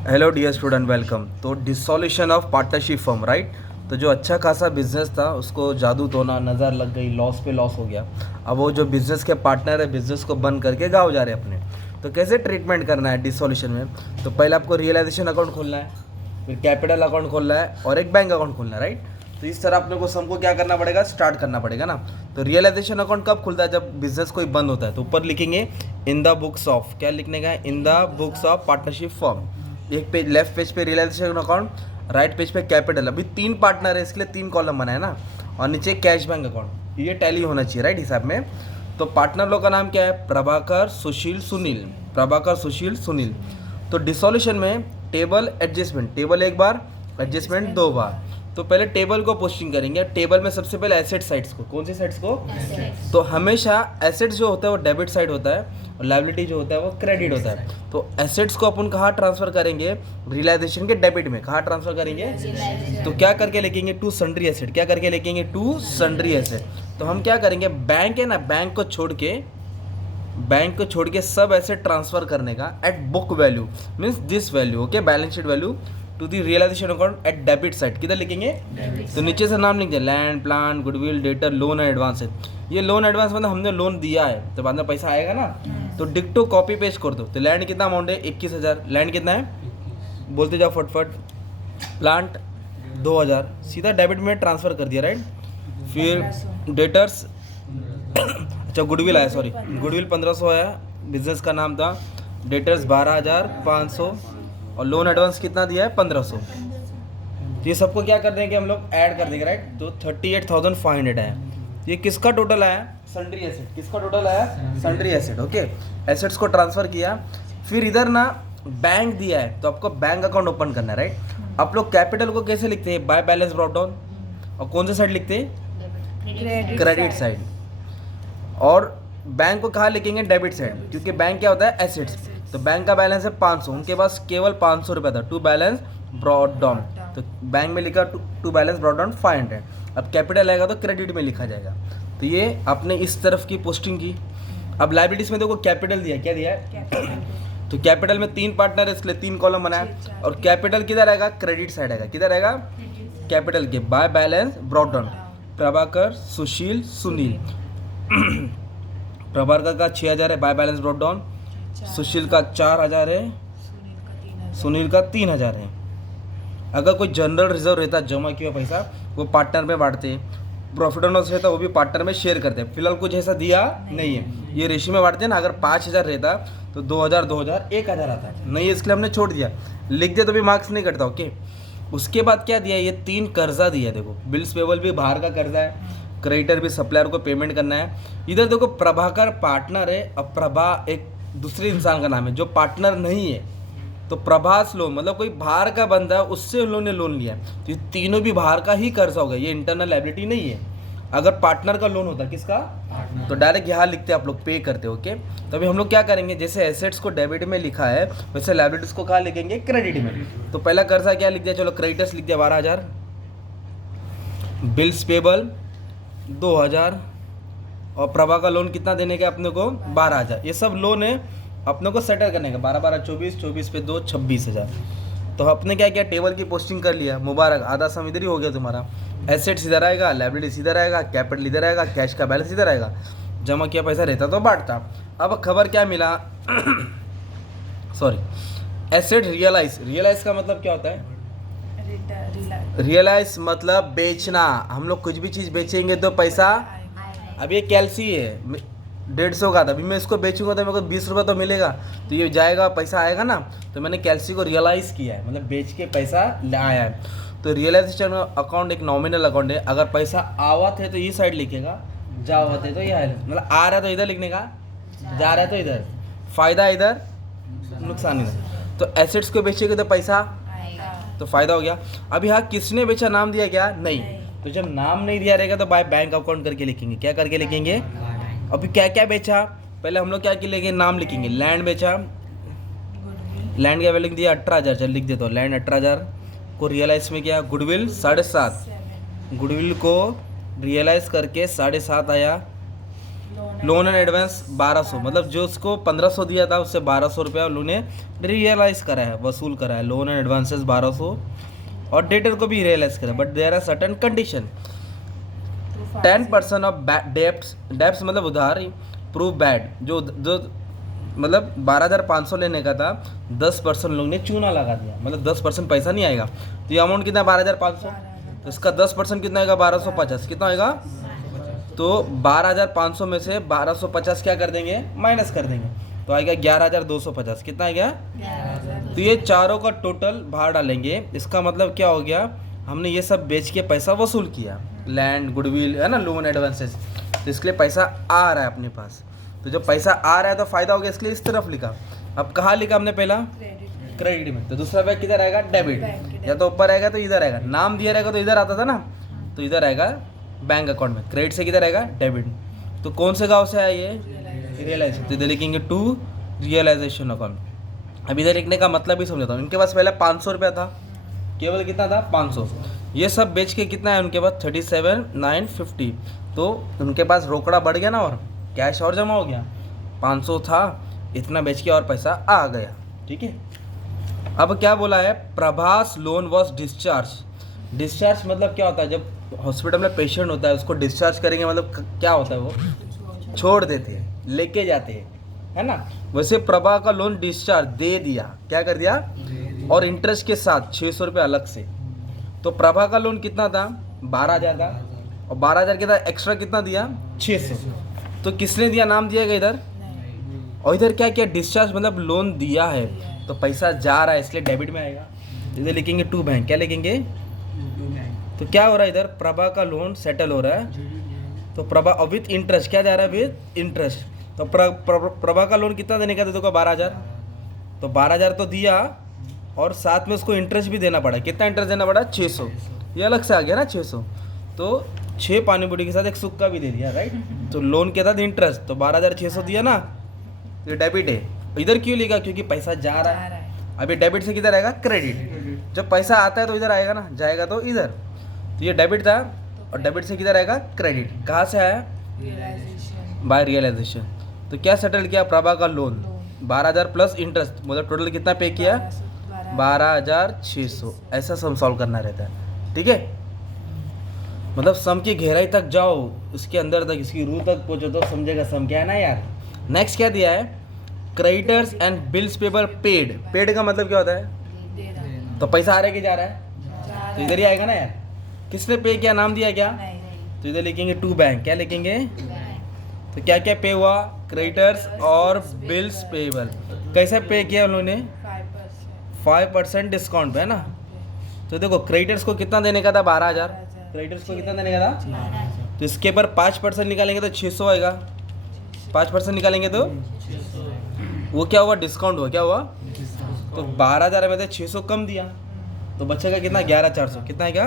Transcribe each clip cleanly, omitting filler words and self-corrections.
Hello dear student, welcome. तो dissolution of partnership firm, right. तो जो अच्छा खासा बिजनेस था उसको जादू टोना, नज़र लग गई, लॉस पे लॉस हो गया। अब वो जो बिजनेस के पार्टनर है बिजनेस को बंद करके गाँव जा रहे हैं अपने। तो कैसे ट्रीटमेंट करना है डिसॉल्यूशन में? तो पहले आपको रियलाइजेशन अकाउंट खोलना है, फिर कैपिटल अकाउंट खोलना है और एक बैंक अकाउंट खोलना है, राइट। तो इस तरह अपने को सबको क्या करना पड़ेगा, स्टार्ट करना पड़ेगा ना। तो रियलाइजेशन अकाउंट कब खुलता है? जब बिजनेस कोई बंद होता है। तो ऊपर लिखेंगे इन द बुक्स ऑफ, क्या लिखने का है? In the books of partnership firm. एक पेज, लेफ्ट पेज पे रियलाइजेशन अकाउंट, राइट पेज पे कैपिटल। अभी 3 पार्टनर है इसके लिए 3 कॉलम बनाए ना, और नीचे कैश बैंक अकाउंट। ये टैली होना चाहिए, राइट, हिसाब में। तो पार्टनर लोग का नाम क्या है? प्रभाकर, सुशील, सुनील। प्रभाकर, सुशील, सुनील। तो डिसॉल्यूशन में टेबल एडजस्टमेंट, टेबल एक बार, एडजस्टमेंट 2 बार। तो पहले टेबल को पोस्टिंग करेंगे। टेबल में सबसे पहले एसेट साइड्स को, कौन सी साइड्स को? तो हमेशा एसेट्स जो होता है वो डेबिट साइड होता है और लायबिलिटी जो होता है वो क्रेडिट होता है। तो एसेट्स को अपन कहाँ ट्रांसफर करेंगे? रियलाइजेशन के डेबिट में। कहाँ ट्रांसफर करेंगे? तो क्या करके लिखेंगे? To sundry asset. क्या करके लिखेंगे? To sundry asset. तो हम क्या करेंगे, बैंक है ना, बैंक को छोड़ के सब एसेट ट्रांसफर करने का at book value, means this value, okay, balance sheet value to the realisation account at debit side. किधर लिखेंगे? तो नीचे से नाम लिख दिया, land, plan, goodwill, debtor, loan and advance है। ये लोन एडवांस मतलब हमने लोन दिया है तो बाद में पैसा आएगा ना। तो डिक्टो कॉपी पेस्ट कर दो। तो लैंड कितना अमाउंट है? 21,000। लैंड कितना है? बोलते जाओ फटफट। प्लांट 2,000, सीधा डेबिट में ट्रांसफर कर दिया, राइट। फिर डेटर्स, अच्छा गुडविल आया, सॉरी, गुडविल 1500 आया, बिजनेस का नाम था। डेटर्स 12,500 और लोन एडवांस कितना दिया है? 1500। तो ये सबको क्या कर देंगे हम लोग? ऐड कर देंगे, राइट। तो 38,500 आया। ये किसका टोटल आया? Sundry asset. किसका टोटल आया? Sundry asset, okay. एसेट्स को ट्रांसफर किया। फिर इधर ना बैंक दिया है तो आपको बैंक अकाउंट ओपन करना है, राइट। आप लोग कैपिटल को कैसे लिखते हैं? Bye balance brought down. और कौन से साइड लिखते हैं? Credit side. और बैंक को कहाँ लिखेंगे? डेबिट साइड, क्योंकि बैंक क्या होता है? एसेट्स। तो बैंक का बैलेंस है 500, उनके पास केवल 500 रुपये था। टू बैलेंस ब्रॉट डाउन, तो बैंक में लिखा टू बैलेंस ब्रॉट डाउन 500। अब कैपिटल आएगा तो क्रेडिट में लिखा जाएगा। तो ये आपने इस तरफ की पोस्टिंग की। अब लाइबिलिटीज में देखो कैपिटल दिया, क्या दिया है? तो कैपिटल में 3 पार्टनर है इसलिए 3 कॉलम बनाया। और कैपिटल किधर आएगा? क्रेडिट साइड आएगा। किधर आएगा? कैपिटल के by balance brought down. Prabhakar, Sushil, Sunil. Prabhakar का 6,000 है, by balance brought down. Sushil का 4,000 है, सुनील का 3,000 है। अगर कोई जनरल रिजर्व रहता जमा किया पैसा, वो पार्टनर में बांटते। प्रॉफिट एंड लॉस रहता वो भी पार्टनर में शेयर करते हैं। फिलहाल कुछ ऐसा दिया नहीं है, ये रेशियो में बांटते हैं ना। अगर 5,000 रहता तो 2,000, 2,000, 1,000 आता है। नहीं, इसके लिए हमने छोड़ दिया। लिख दिया तो भी मार्क्स नहीं कटता, ओके। उसके बाद क्या दिया? ये 3 कर्जा दिया। देखो, बिल्स पेबल भी बाहर का कर्जा है, क्रेडिटर भी सप्लायर को पेमेंट करना है। इधर देखो, प्रभाकर पार्टनर है और प्रभा एक दूसरे इंसान का नाम है जो पार्टनर नहीं है। तो प्रभास लोन मतलब कोई बाहर का बंदा है, उससे उन लोगों ने लोन लिया। तो ये तीनों भी बाहर का ही कर्जा होगा, ये इंटरनल लायबिलिटी नहीं है। अगर पार्टनर का लोन होता, किसका? तो डायरेक्ट यहाँ लिखते आप लोग, पे करते, ओके। तो अभी हम लोग क्या करेंगे, जैसे एसेट्स को डेबिट में लिखा है वैसे लायबिलिटीज को कहाँ लिखेंगे? क्रेडिट में। तो पहला कर्जा क्या लिख दिया? चलो क्रेडिटर्स लिख दिया 12,000। बिल्स पेबल 2,000 और प्रभा का लोन कितना देने का अपने को? 12,000। ये सब लोन है अपने को सेटल करने का। 12, 12, 24, 24 पे 2, 26,000। तो अपने क्या किया? टेबल की पोस्टिंग कर लिया। मुबारक, आधा सम इधर ही हो गया तुम्हारा। एसेट्स इधर आएगा, लायबिलिटीज इधर आएगा, कैपिटल इधर आएगा, कैश का बैलेंस इधर आएगा। जमा किया पैसा रहता तो बांटता। अब खबर क्या मिला? सॉरी, एसेट रियलाइज का मतलब क्या होता है? रियलाइज मतलब बेचना। हम लोग कुछ भी चीज़ बेचेंगे तो पैसा, अब ये कैल्सी है 150 का था, अभी मैं इसको बेचूंगा तो मेरे को 20 रुपये तो मिलेगा। तो ये जाएगा, पैसा आएगा ना। तो मैंने कैल्सी को रियलाइज़ किया है, मतलब बेच के पैसा आया है। तो रियलाइजेशन अकाउंट एक नॉमिनल अकाउंट है। अगर पैसा आवत है तो ये साइड लिखेगा, जावत है तो ये, मतलब आ रहा है तो इधर लिखने का, जा रहा है तो इधर, फायदा इधर, नुकसान इधर। तो एसेट्स को बेचेंगे तो पैसा, तो फायदा हो गया। अब यहाँ किसने बेचा, नाम दिया क्या? नहीं। तो जब नाम नहीं दिया रहेगा तो बाय बैंक अकाउंट करके लिखेंगे। क्या करके लिखेंगे? अभी क्या क्या बेचा? पहले हम लोग क्या लिखेंगे? नाम लिखेंगे। लैंड बेचा, लैंड का वैल्यू दिया 18,000। चल लिख देता हूँ, लैंड 18,000 को रियलाइज में किया। गुडविल 7.5, गुडविल को रियलाइज करके 7.5 आया। लोन एंड एडवांस 1200, मतलब जो उसको 1500 दिया था उससे 1200 रुपया लोन ने रियलाइज करा है, वसूल करा है। लोन एंड एडवांसेस 1200 और डेटर को भी रियलाइज करा, but there are certain condition. 10% of debts, debts मतलब उधार, प्रूव बैड, जो मतलब 12,500 लेने का था, 10% लोग ने चूना लगा दिया, मतलब 10% पैसा नहीं आएगा। तो ये अमाउंट कितना है 12,500, तो इसका 10% कितना आएगा 1250, कितना आएगा, तो 12,500 में से 1250 क्या कर देंगे, माइनस कर देंगे, तो आएगा 11,250, कितना आएगा। तो ये चारों का टोटल बाहर डालेंगे, इसका मतलब क्या हो गया, हमने ये सब बेच के पैसा वसूल किया, लैंड गुडविल है ना, लोन एडवांसेस, तो इसके लिए पैसा आ रहा है अपने पास। तो जब पैसा आ रहा है तो फायदा हो गया, इसके लिए इस तरफ लिखा। अब कहाँ लिखा हमने पहला, क्रेडिट में, तो दूसरा बैग किधर आएगा, डेबिट, या तो ऊपर आएगा तो इधर आएगा, नाम दिया रहेगा तो इधर आता था ना, तो इधर आएगा बैंक अकाउंट में, क्रेडिट से किधर आएगा, डेबिट। तो कौन से गाँव से आया ये, रियलाइजेशन, तो इधर लिखेंगे टू रियलाइजेशन अकाउंट। अब इधर लिखने का मतलब भी समझाता हूँ। इनके पास पहले 500 रुपया था, केवल कितना था 500, ये सब बेच के कितना है उनके पास 37,950, तो उनके पास रोकड़ा बढ़ गया ना, और कैश और जमा हो गया, 500 था, इतना बेच के और पैसा आ गया, ठीक है। अब क्या बोला है, Prabhas loan was discharge. Discharge मतलब क्या होता है, जब हॉस्पिटल में पेशेंट होता है उसको डिस्चार्ज करेंगे, मतलब क्या होता है, वो छोड़ देते हैं, लेके जाते हैं, है ना। वैसे प्रभा का लोन डिस्चार्ज दे दिया, क्या कर दिया, और इंटरेस्ट के साथ 600 रुपये अलग से। तो प्रभा का लोन कितना था, 12,000 था, और 12,000 के साथ एक्स्ट्रा कितना दिया, 600। तो किसने दिया, नाम दिया गया इधर, और इधर क्या किया, डिस्चार्ज मतलब लोन दिया है, तो पैसा जा रहा है, इसलिए डेबिट में आएगा। इधर लिखेंगे टू बैंक, क्या लिखेंगे, तो क्या हो रहा है इधर, प्रभा का लोन सेटल हो रहा है, तो प्रभा विथ इंटरेस्ट, क्या जा रहा है, विथ इंटरेस्ट। तो प्रभा का लोन कितना देने का था, देखो 12,000, तो 12,000 तो दिया, और साथ में उसको इंटरेस्ट भी देना पड़ा, कितना इंटरेस्ट देना पड़ा, 600, ये अलग से आ गया ना 600, तो 6 पानी पूरी के साथ एक सुक्का भी दे दिया, राइट। तो लोन के साथ इंटरेस्ट, तो 12,600 दिया ना, तो डेबिट है। इधर क्यों लिखा, क्योंकि पैसा जा रहा है, अभी डेबिट से किधर आएगा, क्रेडिट। जब पैसा आता है तो इधर आएगा ना, जाएगा तो इधर, तो ये डेबिट था, और डेबिट से किधर आएगा, क्रेडिट। कहाँ से आया, बाय रियलाइजेशन। तो क्या सेटल किया, प्रभा का लोन 12,000 प्लस इंटरेस्ट, मतलब टोटल कितना पे किया, 12,600। ऐसा सम सॉल्व करना रहता है, ठीक है। मतलब सम की गहराई तक जाओ, उसके अंदर तक, इसकी रूह तक पहुंचो तो समझेगा सम क्या है ना यार। नेक्स्ट क्या दिया है, creditors and bills paper paid. Paid का मतलब क्या होता है, तो पैसा आ रहा है कि जा रहा है, तो इधर ही आएगा ना यार। किसने पे किया, नाम दिया क्या, तो इधर लिखेंगे टू बैंक, क्या लिखेंगे, तो क्या क्या पे हुआ, क्रेडिटर्स और बिल्स पेबल। कैसे पे किया उन्होंने, 5% डिस्काउंट पे, है ना। तो देखो क्रेडिटर्स को कितना देने का था, 12,000, क्रेडिटर्स को कितना देने का था, तो इसके पर 5% निकालेंगे तो 600 आएगा, 5% निकालेंगे तो वो क्या हुआ, डिस्काउंट हुआ, क्या हुआ, तो 12,000 में से 600 कम दिया, तो बचेगा कितना, 11,400, कितना है क्या।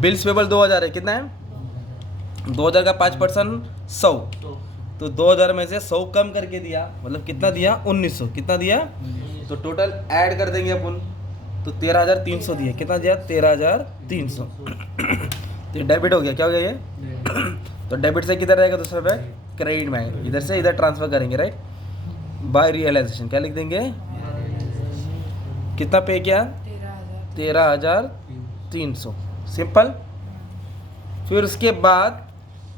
बिल्स पेबल 2,000 है, कितना है, 2,000 का 5% 100, तो 2,000 में से 100 कम करके दिया, मतलब कितना दिया, 1,900, कितना दिया, तो टोटल ऐड कर देंगे अपन, तो 13,300 दिया, कितना दिया, 13,300। तो डेबिट हो गया, क्या हो गया ये, तो डेबिट से किधर रहेगा, दूसरा पे क्रेडिट में आएगा, इधर से इधर ट्रांसफर करेंगे, राइट। बाय रियलाइजेशन क्या लिख देंगे, कितना पे किया, 13,300, सिंपल। फिर उसके बाद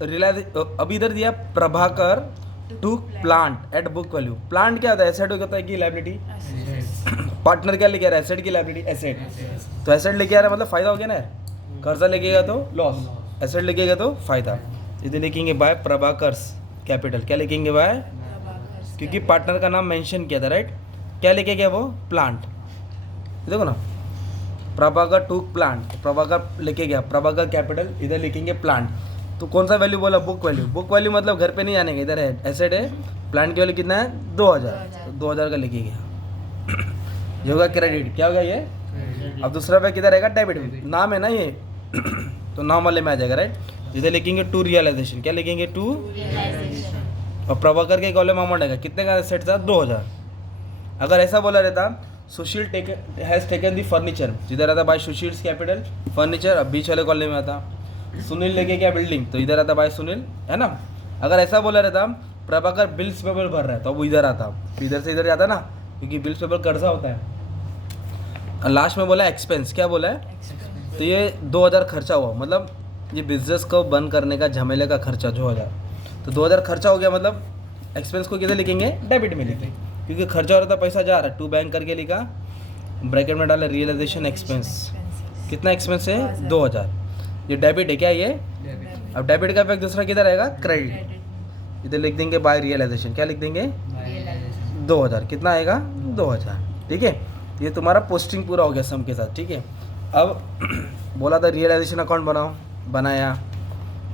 अभी इधर दिया Prabhakar to plant at book value. Plant क्या होता है, एसेट होता है कि लायबिलिटी, पार्टनर क्या लेके आ रहा है, एसेट की लायबिलिटी, एसेट, तो एसेट लेके आ रहा है मतलब फायदा हो गया ना, कर्जा लेके तो लॉस, एसेट लेके तो फायदा। इधर लिखेंगे बाय प्रभाकर्स कैपिटल, क्या लिखेंगे बाय, क्योंकि पार्टनर का नाम मेंशन किया था, राइट। क्या लेके गया वो, प्लांट, देखो ना, प्रभाकर टू प्लांट, प्रभाकर लेके गया, प्रभाकर कैपिटल, इधर लिखेंगे प्लांट। तो कौन सा वैल्यू बोला, बुक वैल्यू। बुक वैल्यू मतलब घर पे नहीं आने का, इधर है एसेट है, प्लांट की वैल्यू कितना है, 2,000, तो 2,000 का लेके गया, ये होगा क्रेडिट, क्या होगा ये। अब दूसरा पे किधर रहेगा, डेबिट, नाम है ना ये, तो नाम वाले में आ जाएगा, राइट। इधर लिखेंगे टू रियलाइजेशन, क्या लिखेंगे, टू, और प्रभाकर के कॉलम अमाउंट आएगा, कितने का सेट था, 2,000। अगर ऐसा बोला रहता, सुशील हैज टेकन दी फर्नीचर, इधर आता बाय सुशील्स कैपिटल फर्नीचर, अब बीच वाले कॉलम में आता सुनील लेके गया बिल्डिंग, तो इधर आता बाय सुनील, है ना। अगर ऐसा बोला रहता प्रभाकर बिल्स पेबल भर रहा है तो वो इधर आता, तो इधर से इधर जाता ना, क्योंकि बिल्स पेबल कर्जा होता है। लास्ट में बोला एक्सपेंस, क्या बोला है? तो ये 2000 खर्चा हुआ, मतलब ये बिजनेस को बंद करने का झमेले का खर्चा 2000, तो 2000 खर्चा हो गया, मतलब एक्सपेंस को किधर लिखेंगे? डेबिट में लिखेंगे, क्योंकि खर्चा हो रहा था, पैसा जा रहा है, टू बैंक करके लिखा, ब्रैकेट में डाला रियलाइजेशन एक्सपेंस। कितना एक्सपेंस है? 2000। ये डेबिट है क्या ये? अब डेबिट का इफेक्ट दूसरा किधर आएगा? क्रेडिट। इधर लिख देंगे बाय रियलाइजेशन, क्या लिख देंगे? 2000। कितना आएगा? 2000। ठीक है, ये तुम्हारा पोस्टिंग पूरा हो गया सम के साथ। ठीक है, अब बोला था रियलाइजेशन अकाउंट बनाओ, बनाया,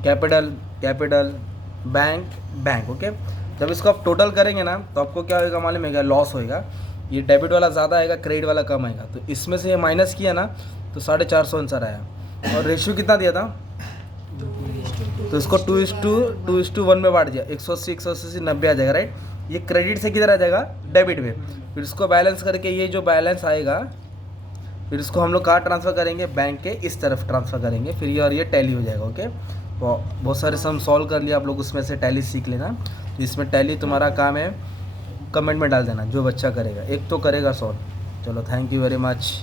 capital capital, bank bank. Okay, जब इसको आप टोटल करेंगे ना तो आपको क्या होगा मालूम है क्या? लॉस होएगा। ये डेबिट वाला ज़्यादा आएगा, क्रेडिट वाला कम आएगा, तो इसमें से ये माइनस किया ना तो 450 आंसर आया। और रेशियो कितना दिया था? तो इसको 2:1 में बांट दिया, 180 180 90 आ जाएगा, राइट। ये क्रेडिट से किधर आ जाएगा? डेबिट में। फिर इसको बैलेंस करके ये जो बैलेंस आएगा, फिर इसको हम लोग कहाँ ट्रांसफ़र करेंगे? बैंक के इस तरफ ट्रांसफ़र करेंगे, फिर ये और ये टैली हो जाएगा। ओके, तो बहुत सारे सम सॉल्व कर लिया आप लोग, उसमें से टैली सीख लेना। इसमें टैली तुम्हारा काम है, कमेंट में डाल देना जो बच्चा करेगा, एक तो करेगा सॉल्व। चलो, थैंक यू वेरी मच।